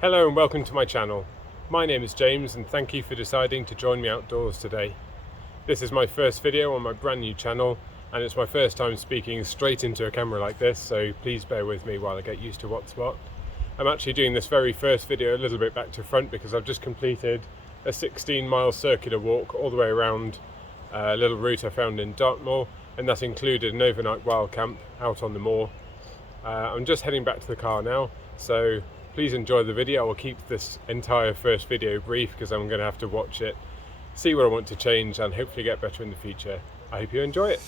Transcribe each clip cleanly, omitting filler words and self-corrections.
Hello and welcome to my channel. My name is James and thank you for deciding to join me outdoors today. This is my first video on my brand new channel and it's my first time speaking straight into a camera like this, so please bear with me while I get used to what's what. I'm actually doing this very first video a little bit back to front because I've just completed a 16-mile circular walk all the way around a little route I found in Dartmoor, and that included an overnight wild camp out on the moor. I'm just heading back to the car now, so please enjoy the video. I will keep this entire first video brief because I'm going to have to watch it, see what I want to change and hopefully get better in the future. I hope you enjoy it.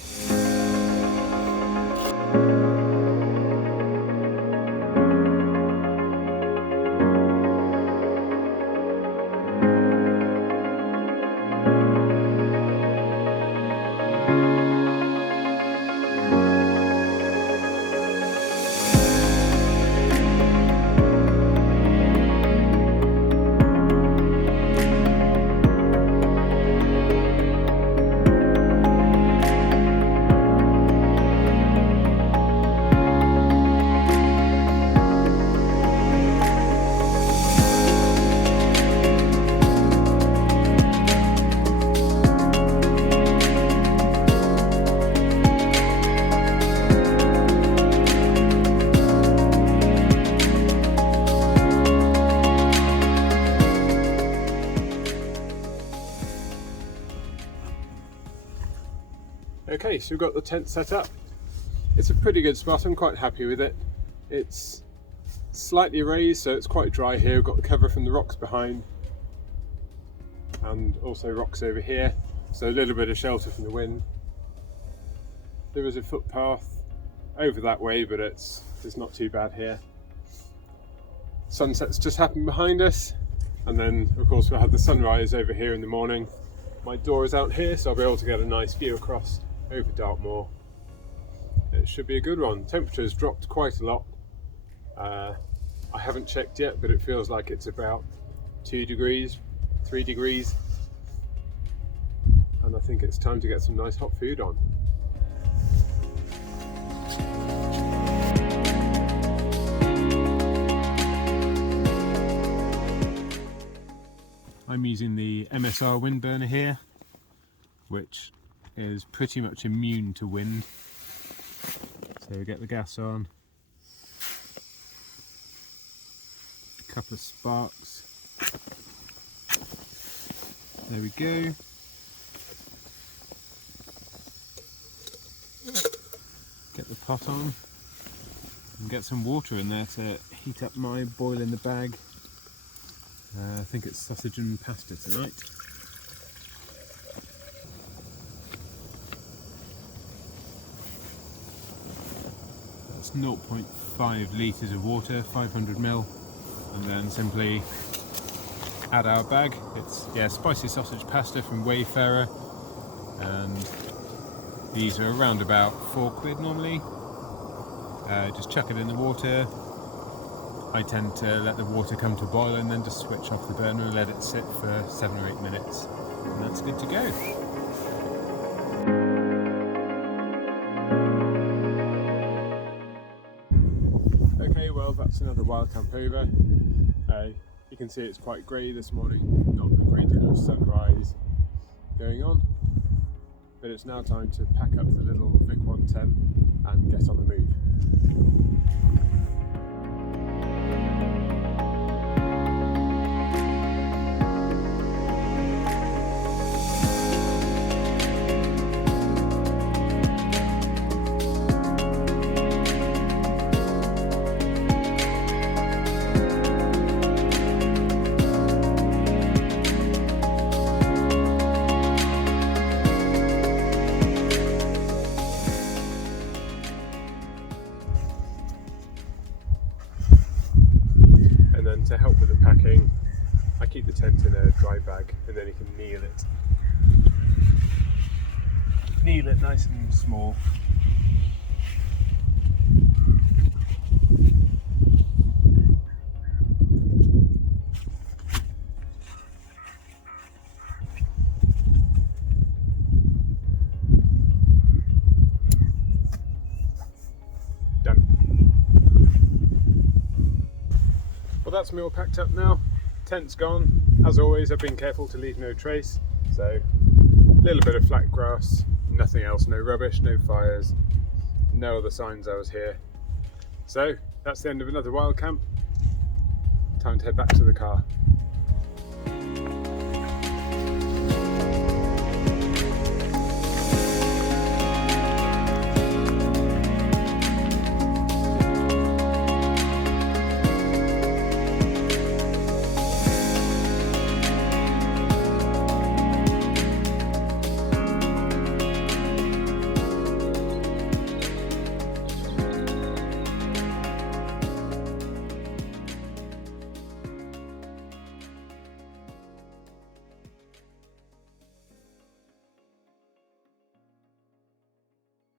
Okay, so we've got the tent set up. It's a pretty good spot, I'm quite happy with it. It's slightly raised, so it's quite dry here. We've got the cover from the rocks behind and also rocks over here, so a little bit of shelter from the wind. There is a footpath over that way, but it's not too bad here. Sunset's just happened behind us, and then of course we'll have the sunrise over here in the morning. My door is out here, so I'll be able to get a nice view across over Dartmoor. It should be a good one. Temperature's dropped quite a lot. I haven't checked yet, but it feels like it's about 2 degrees, 3 degrees. And I think it's time to get some nice hot food on. I'm using the MSR Windburner here, which is pretty much immune to wind. So we get the gas on, a couple of sparks, there we go. Get the pot on and get some water in there to heat up my boil in the bag. I think it's sausage and pasta tonight. That's 0.5 litres of water, 500 ml, and then simply add our bag. It's spicy sausage pasta from Wayfarer, and these are around about £4 normally. Just chuck it in the water. I tend to let the water come to a boil and then just switch off the burner and let it sit for 7 or 8 minutes, and that's good to go. Okay, well that's another wild camp over. You can see it's quite grey this morning, not a great deal of sunrise going on, but it's now time to pack up the little Vic 110 and get on the move. To help with the packing, I keep the tent in a dry bag and then you can kneel it. Kneel it nice and small. Well, that's me all packed up now. Tent's gone. As always, I've been careful to leave no trace. So, a little bit of flat grass, nothing else, no rubbish, no fires, no other signs I was here. So, that's the end of another wild camp. Time to head back to the car.